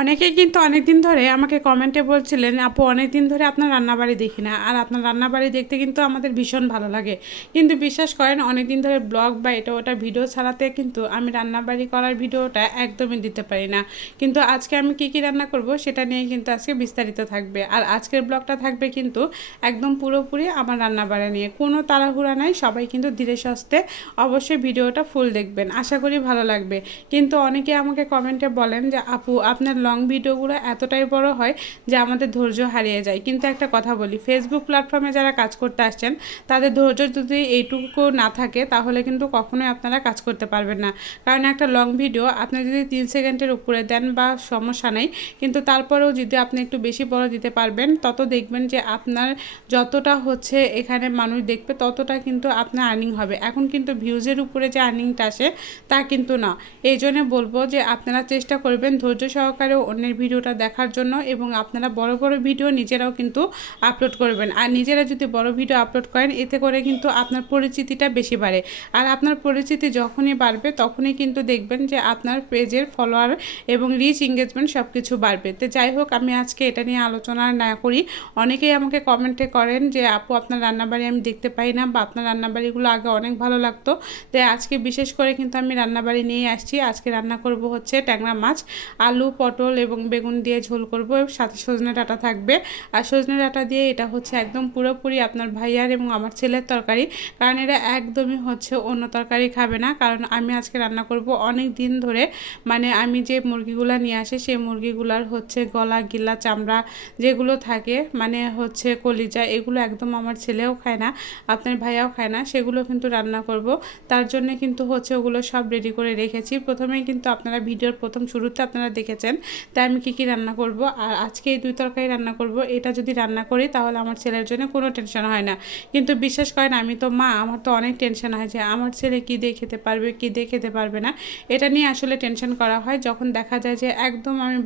অনেকেই কিন্তু অনেকদিন ধরে আমাকে কমেন্টে বলছিলেন, আপু অনেকদিন ধরে আপনার রান্নাবাড়ি দেখি না, আর আপনার রান্নাবাড়ি দেখতে কিন্তু আমাদের ভীষণ ভালো লাগে। কিন্তু বিশ্বাস করেন, অনেকদিন ধরে ব্লগ বা এটা ওটা ভিডিও ছাড়াতে কিন্তু আমি রান্নাবাড়ি করার ভিডিওটা একদমই দিতে পারি না। কিন্তু আজকে আমি কী কী রান্না করব সেটা নিয়ে কিন্তু আজকে বিস্তারিত থাকবে। আর আজকের ব্লগটা থাকবে কিন্তু একদম পুরোপুরি আমার রান্নাবাড়ি নিয়ে, কোনো তাড়াহুড়া নাই। সবাই কিন্তু ধীরে সুস্থে অবশ্যই ভিডিওটা ফুল দেখবেন, আশা করি ভালো লাগবে। কিন্তু অনেকে আমাকে কমেন্টে বলেন যে আপু আপনার লং ভিডিওগুলো এতটাই বড় হয় যে আমাদের ধৈর্য হারিয়ে যায়। কিন্তু একটা কথা বলি, ফেসবুক প্ল্যাটফর্মে যারা কাজ করতে আসছেন তাদের ধৈর্য যদি এইটুকু না থাকে তাহলে কিন্তু কখনোই আপনারা কাজ করতে পারবেন না। কারণ একটা লং ভিডিও আপনি যদি 3 সেকেন্ডের উপরে দেন বা সমস্যা নেই, কিন্তু তারপরেও যদি আপনি একটু বেশি বড় দিতে পারবেন, তত দেখবেন যে আপনার যতটা হচ্ছে এখানে মানুষ দেখবে ততটা কিন্তু আপনার আর্নিং হবে। এখন কিন্তু ভিউজের উপরে যে আর্নিংটা আসে তা কিন্তু না। এই জন্য বলবো যে আপনারা চেষ্টা করবেন ধৈর্য সহকারে অন্যের ভিডিওটা দেখার জন্য, এবং আপনারা বড় বড় ভিডিও নিজেরাও কিন্তু আপলোড করবেন। আর নিজেরা যদি বড় ভিডিও আপলোড করেন, এতে করে কিন্তু আপনার পরিচিতিটা বেশি বাড়ে। আর আপনার পরিচিতি যখনই বাড়বে তখনই কিন্তু দেখবেন যে আপনার পেজের ফলোয়ার এবং রিচ এঙ্গেজমেন্ট সব কিছু বাড়বে। তো যাই হোক, আমি আজকে এটা নিয়ে আলোচনা না করি। অনেকেই আমাকে কমেন্টে করেন যে আপু আপনার রান্নাবাড়ি আমি দেখতে পাই না, বা আপনার রান্নাবাড়িগুলো আগে অনেক ভালো লাগতো। তাই আজকে বিশেষ করে কিন্তু আমি রান্নাবাড়ি নিয়ে আসছি। আজকে রান্না করব হচ্ছে ট্যাংরা মাছ, আলু পটল এবং বেগুন দিয়ে ঝোল করব, সাথে সজনে ডাঁটা থাকবে। আর সজনে ডাঁটা দিয়ে এটা হচ্ছে একদম পুরোপুরি আপনার ভাইয়ার এবং আমার ছেলের তরকারি, কারণ এরা একদমই হচ্ছে অন্য তরকারি খাবে না। কারণ আমি আজকে রান্না করব অনেক দিন ধরে, মানে আমি যে মুরগিগুলো নিয়ে আসি সেই মুরগিগুলার হচ্ছে গলা গিলা চামড়া যেগুলো থাকে, মানে হচ্ছে কলিজা, এগুলো একদম আমার ছেলেও খায় না, আপনার ভাইয়াও খায় না, সেগুলো কিন্তু রান্না করব। তার জন্য কিন্তু হচ্ছে ওগুলো সব রেডি করে রেখেছি। প্রথমেই কিন্তু আপনারা ভিডিওর প্রথম শুরুতে আপনারা দেখেছেন তাই আমি কী কী রান্না করব। আর আজকে এই 2 তরকারি রান্না করব। এটা যদি রান্না করি তাহলে আমার ছেলের জন্য কোনো টেনশন হয় না। কিন্তু বিশ্বাস করেন, আমি তো মা, আমার তো অনেক টেনশন হয় যে আমার ছেলে কী দিয়ে খেতে পারবে, কী দিয়ে খেতে পারবে না। এটা নিয়ে আসলে টেনশন করা হয় যখন দেখা যায় যে একদম আমি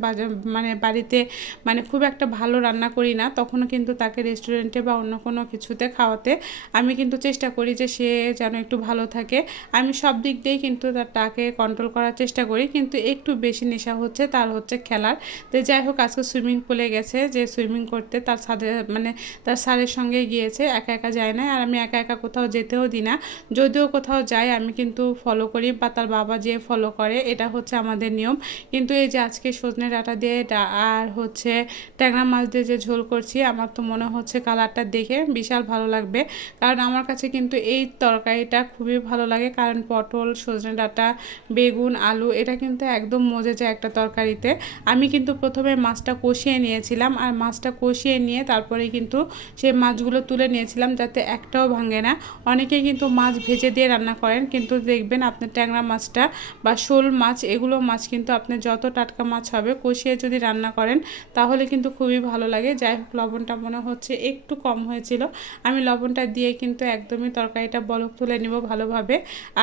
মানে বাড়িতে মানে খুব একটা ভালো রান্না করি না, তখনও কিন্তু তাকে রেস্টুরেন্টে বা অন্য কোনো কিছুতে খাওয়াতে আমি কিন্তু চেষ্টা করি যে সে যেন একটু ভালো থাকে। আমি সব দিক দিয়েই কিন্তু তাকে কন্ট্রোল করার চেষ্টা করি, কিন্তু একটু বেশি নেশা হচ্ছে তার হচ্ছে খেলার। তো যাই হোক, আজকে সুইমিং পুলে গেছে, যে সুইমিং করতে তার সাথে মানে তার স্যারের সঙ্গে গিয়েছে, একা একা যায় না। আর আমি একা একা কোথাও যেতেও দিই না। যদিও কোথাও যাই আমি কিন্তু ফলো করি, বা তার বাবা যে ফলো করে, এটা হচ্ছে আমাদের নিয়ম। কিন্তু এই যে আজকে সজনে ডাঁটা দিয়ে আর হচ্ছে ট্যাংরা মাছ দিয়ে যে ঝোল করছি, আমার তো মনে হচ্ছে কালারটা দেখে বিশাল ভালো লাগবে। কারণ আমার কাছে কিন্তু এই তরকারিটা খুবই ভালো লাগে, কারণ পটল সজনে ডাঁটা বেগুন আলু এটা কিন্তু একদম মজে যায় একটা তরকারিতে। আমি কিন্তু প্রথমে মাছটা কষিয়ে নিয়েছিলাম, আর মাছটা কষিয়ে নিয়ে তারপরে কিন্তু সেই মাছগুলো তুলে নিয়েছিলাম যাতে একটাও ভাঙে না। অনেকেই কিন্তু মাছ ভেজে দিয়ে রান্না করেন, কিন্তু দেখবেন আপনার ট্যাংরা মাছটা বা শোল মাছ, এগুলো মাছ কিন্তু আপনি যত টাটকা মাছ হবে কষিয়ে যদি রান্না করেন তাহলে কিন্তু খুবই ভালো লাগে। যাই হোক, লবণটা মনে হচ্ছে একটু কম হয়েছিল, আমি লবণটা দিয়ে কিন্তু একদমই তরকারিটা বলক তুলে নিব ভালোভাবে।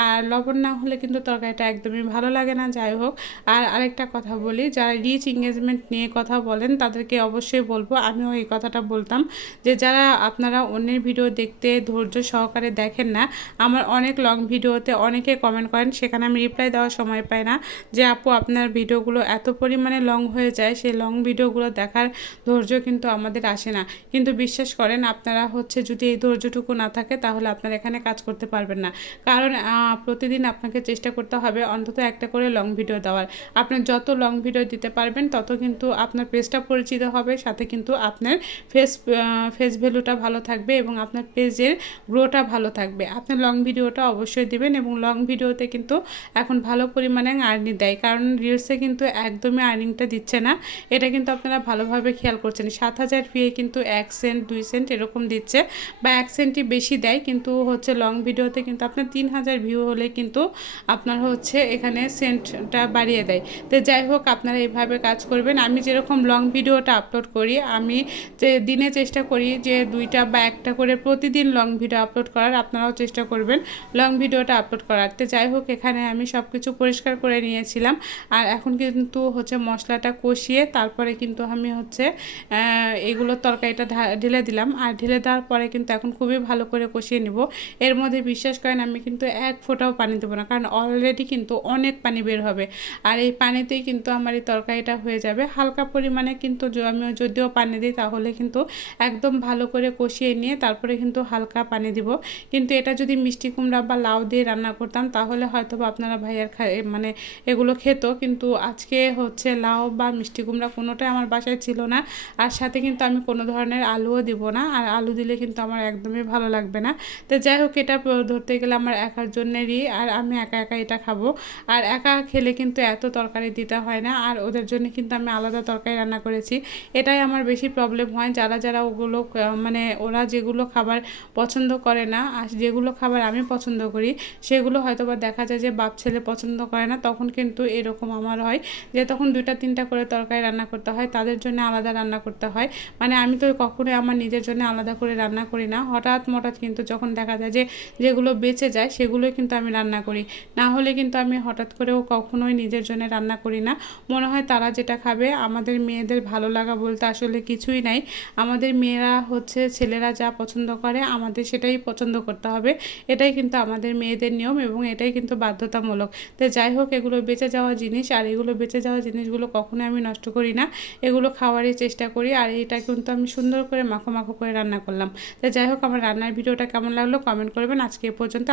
আর লবণ না হলে কিন্তু তরকারিটা একদমই ভালো লাগে না। যাই হোক, আর আরেকটা কথা বলি, যারা রিচ এঙ্গেজমেন্ট নিয়ে কথা বলেন তাদেরকে অবশ্যই বলবো, আমিও এই কথাটা বলতাম, যে যারা আপনারা অন্যের ভিডিও দেখতে ধৈর্য সহকারে দেখেন না, আমার অনেক লং ভিডিওতে অনেকে কমেন্ট করেন, সেখানে আমি রিপ্লাই দেওয়ার সময় পাই না, যে আপু আপনার ভিডিওগুলো এত পরিমাণে লং হয়ে যায়, সেই লং ভিডিওগুলো দেখার ধৈর্য কিন্তু আমাদের আসে না। কিন্তু বিশ্বাস করেন, আপনারা হচ্ছে যদি এই ধৈর্যটুকু না থাকে তাহলে আপনারা এখানে কাজ করতে পারবেন না। কারণ প্রতিদিন আপনাকে চেষ্টা করতে হবে অন্তত একটা করে লং ভিডিও দেওয়ার। আপনার যত লং ভিডিও দিতে পারবেন তত কিন্তু আপনার পেজটা পরিচিত হবে, সাথে কিন্তু আপনার ফেস ভ্যালুটা ভালো থাকবে এবং আপনার পেজের গ্রোটা ভালো থাকবে। আপনি লং ভিডিওটা অবশ্যই দিবেন, এবং লং ভিডিওতে কিন্তু এখন ভালো পরিমাণে আর্নিং দেয়, কারণ রিলসে কিন্তু একদমই আর্নিংটা দিচ্ছে না। এটা কিন্তু আপনারা ভালোভাবে খেয়াল করছেন। 7,000 ভিউ কিন্তু 1 সেন্ট 2 সেন্ট এরকম দিচ্ছে, বা 1 সেন্টই বেশি দেয়, কিন্তু হচ্ছে লং ভিডিওতে কিন্তু আপনার 3,000 ভিউ হলে কিন্তু আপনার হচ্ছে এখানে সেন্টটা বাড়িয়ে দেয়। তো যাই হোক, আপনারা এইভাবে কাজ করবেন। আমি যেরকম লং ভিডিওটা আপলোড করি, আমি যে দিনে চেষ্টা করি যে 2টা বা 1টা করে প্রতিদিন লং ভিডিও আপলোড করার, আপনারাও চেষ্টা করবেন লং ভিডিওটা আপলোড করার। তো যাই হোক, এখানে আমি সব কিছু পরিষ্কার করে নিয়েছিলাম, আর এখন কিন্তু হচ্ছে মশলাটা কষিয়ে তারপরে কিন্তু আমি হচ্ছে এগুলো তরকারিটা ঢেলে দিলাম, আর ঢেলে দেওয়ার পরে কিন্তু এখন খুবই ভালো করে কষিয়ে নিব। এর মধ্যে বিশ্বাস করেন আমি কিন্তু এক ফোঁটাও পানি দেবো না, কারণ অলরেডি কিন্তু অনেক পানি বের হবে, আর এই পানিতেই কিন্তু আমার এই তরকারিটা হয়ে যাবে। হালকা পরিমাণে কিন্তু আমি যদিও পানি দিই তাহলে কিন্তু একদম ভালো করে কষিয়ে নিয়ে তারপরে কিন্তু হালকা পানি দিব। কিন্তু এটা যদি মিষ্টি কুমড়া বা লাউ দিয়ে রান্না করতাম তাহলে হয়তো বা আপনারা ভাইয়ার মানে এগুলো খেত, কিন্তু আজকে হচ্ছে লাউ বা মিষ্টি কুমড়া কোনোটাই আমার বাসায় ছিল না। আর সাথে কিন্তু আমি কোনো ধরনের আলুও দিব না, আর আলু দিলে কিন্তু আমার একদমই ভালো লাগবে না। তো যাই হোক, এটা ধরতে গেলে আমার একার জন্যেরই, আর আমি একা একা এটা খাবো। আর একা খেলে কিন্তু এত তরকারি দিতে হয় না, আর ওদের জন্য কিন্তু আমি আলাদা তরকারি রান্না করেছি। এটাই আমার বেশি প্রবলেম হয়, যারা যারা ওগুলো মানে ওরা যেগুলো খাবার পছন্দ করে না আর যেগুলো খাবার আমি পছন্দ করি সেগুলো হয়তো বা দেখা যায় যে বাপ ছেলে পছন্দ করে না, তখন কিন্তু এরকম আমার হয় যে তখন 2টা 3টা করে তরকারি রান্না করতে হয়, তাদের জন্য আলাদা রান্না করতে হয়। মানে আমি তো কখনোই আমার নিজের জন্য আলাদা করে রান্না করি না। হঠাৎ কিন্তু যখন দেখা যায় যে যেগুলো বেঁচে যায় সেগুলোই কিন্তু আমি রান্না করি, না হলে কিন্তু আমি হঠাৎ করেও কখনোই নিজের জন্য রান্না করি না। মনে হয় তারা যেটা খাবে, আমাদের মেয়েদের ভালো লাগা বলতে আসলে কিছুই নাই। আমাদের মেয়েরা হচ্ছে ছেলেরা যা পছন্দ করে আমাদের সেটাই পছন্দ করতে হবে, এটাই কিন্তু আমাদের মেয়েদের নিয়ম এবং এটাই কিন্তু বাধ্যতামূলক। তো যাই হোক, এগুলো বেঁচে যাওয়া জিনিস, আর এগুলো বেঁচে যাওয়া জিনিসগুলো কখনোই আমি নষ্ট করি না, এগুলো খাওয়ারই চেষ্টা করি। আর এটা কিন্তু আমি সুন্দর করে মাখো মাখো করে রান্না করলাম। তো যাই হোক, আমার রান্নার ভিডিওটা কেমন লাগলো কমেন্ট করবেন। আজকে এ পর্যন্ত।